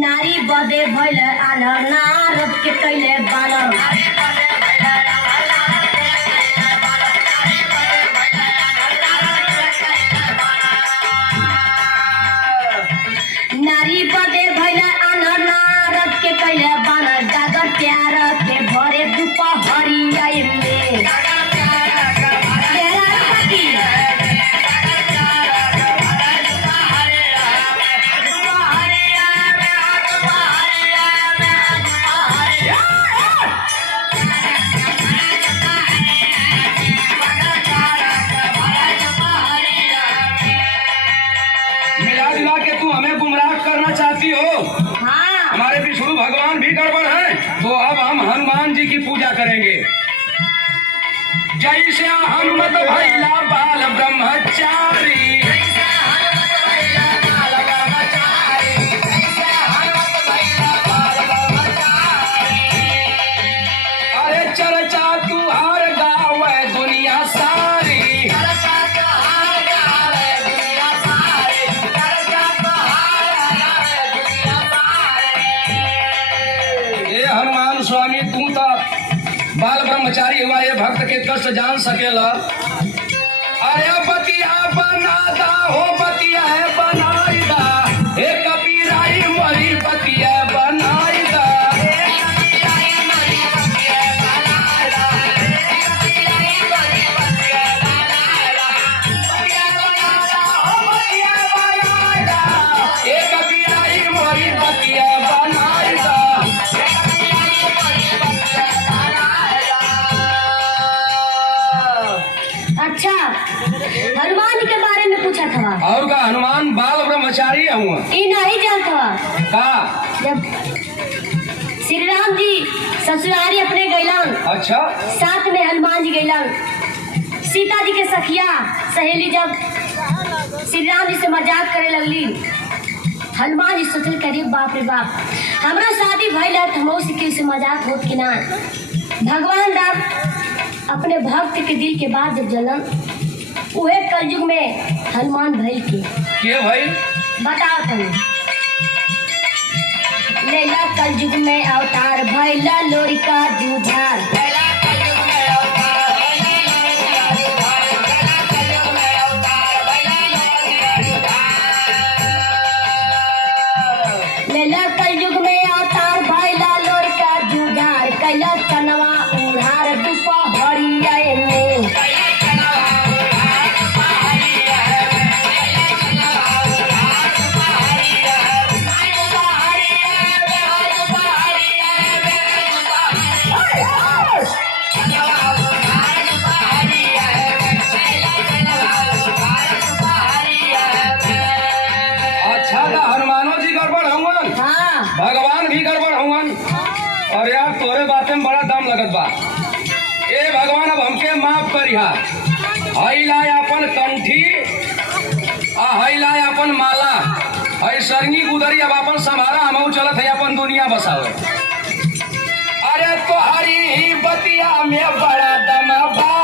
नारी बदे भइल आनर नारद के कैले बानर नारी बदे भइल आनर नारद के कैले बानर डागर प्यार के भरे दुपहरिया में चाहती हो। हाँ। हमारे विष्णु भगवान भी गड़बड़ है, तो अब हम हनुमान जी की पूजा करेंगे। जैसे हनुमत भैला बाल ब्रह्मचारी अरे चर्चा तुहार गावे दुनिया सारी हनुमान स्वामी तू तो बाल ब्रह्मचारी हुआ ये भक्त के कष्ट जान सकेला। अरे बतिया बनादा हो बतिया है बनाईदा हे कबीराई मरी बतिया बनाईदा हे कबीराई मरी बतिया बनाईदा। अच्छा, हनुमान के बारे में पूछा था और का हनुमान बाल ब्रह्मचारी हुआ ये नहीं जानता का जब श्री राम जी ससुरारी अपने गैलन अच्छा साथ में हनुमान जी गैलन सीता जी के सखिया सहेली जब श्री राम जी से मजाक करे लगली हनुमान जी सोचल करी बाप रे बाप हमरा शादी भइल है हम से मजाक होत कि ना। भगवान राम अपने भक्त के दिल के बाद जब जलन उहे कलयुग में हनुमान भइल के भाई बताओ तुम लेला कलयुग में अवतार भइला लोरिका जूझार लेला कलयुग में अवतार भइला लोरिका जूझार कैला कनवा उड़ार दुपहरिया में भगवान भी गड़बड़ हुवन। और यार तोरे बातें में बड़ा दम लगत बा। ए भगवान अब हमके माफ करिहा। हई लाय अपन कंठी आ हई लाय अपन माला हई सरंगी गुदरी अब अपन संभारा हमहू चलत है अपन दुनिया बसावे। अरे तोहरी बतिया में बड़ा दम बा